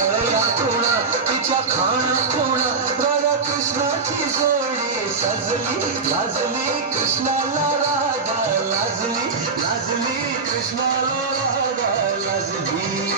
कोणा तिच्या खाण कोणा राधा कृष्णाची जोडी सजली लाजली कृष्णाला राधा लाजली लाजली कृष्णाला राधा लाजली